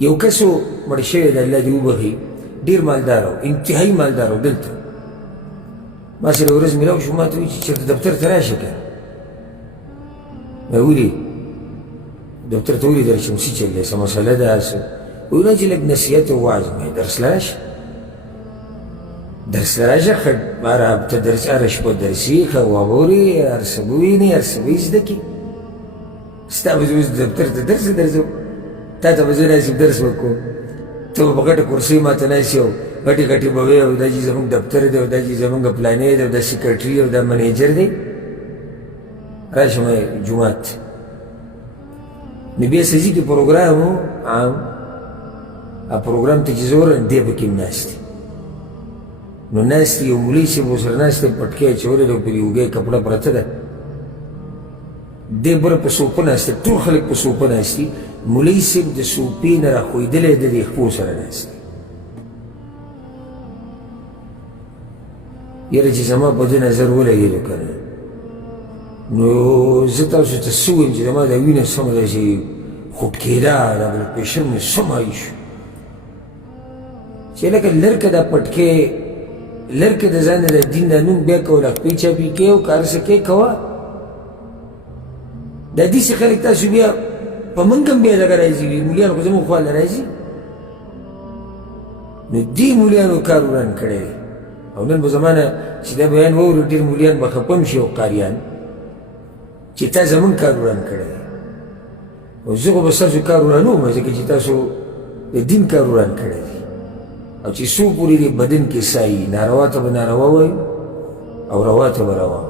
یو کس و مړ شوی د الله دې وبخي ډېر مالدار و انتهایي مالدار و دلته ما سره ورځ میلاو شو ما ته وایي چې چېرته دفتر ته راشه که ما ولې دفتر ته ولې درشم څه چل دی څه مسله ده څه وایي نه چې لږ نصیحت او وعظ وایي درس له راشه درس له راشه ښه ته درس هره شپه درسي ښه واورې هر څه به ووینې هر څه به یې زده کړي ستا به زه اوس دفتر ته درس درځم تا ته به زه ناست یم درس وکړم ته به په غټه کرسۍ ما ته ناست یې او غټې غټې به وایې او دا چې زموږ دفتر دی او دا چې زموږ پلانې دی او دا سیکرټري او دا منیجر دی راشم جومات نو بیا سزي کې پروګرام و عام پروګرام ته چې زه ورغلم دی پکې هم ناست نو ناست یو مولوي صاحب ورسره ناست دی پټکۍ اچولی دی او پرې اوږه کپړه پرته ده دی بره په صوفه ناست دی ټول خلک په صوفه ناست دي مولوي صاحب د صوفې نه راښویدلی د دې خپو سره ناست دی یاره چې زما په دې نظر ولګېدو که نه نو زه تاسو ته څه ویم چې زما دا وینه سمه ده چې خوټ کېده دا بلډ پریشر مې سم هایي شو چې لکه لرکه دا پټکې لرکه د ځان د دین دا نوم بیا کوه لخپې چاپي کې او که هر څه کې کوه دا داسې خلک تاسو بیا په موږ هم بیا دغه راځي مولیان خو زموږ خواله راځي نو دې مولیانو کار وران کړی دی او نن به زما نه چې دا بیان واورو ډېر مولیان به خفه هم شي او قاریان چې تا زموږ کار وران کړی دی او زه خو به ستاسو کار ورانوم ځکه چې تاسو د دین کار وران کړی دی او چې څو پورې دې بدن کې سایي ناروا ته به ناروا وایو او روا ته به روا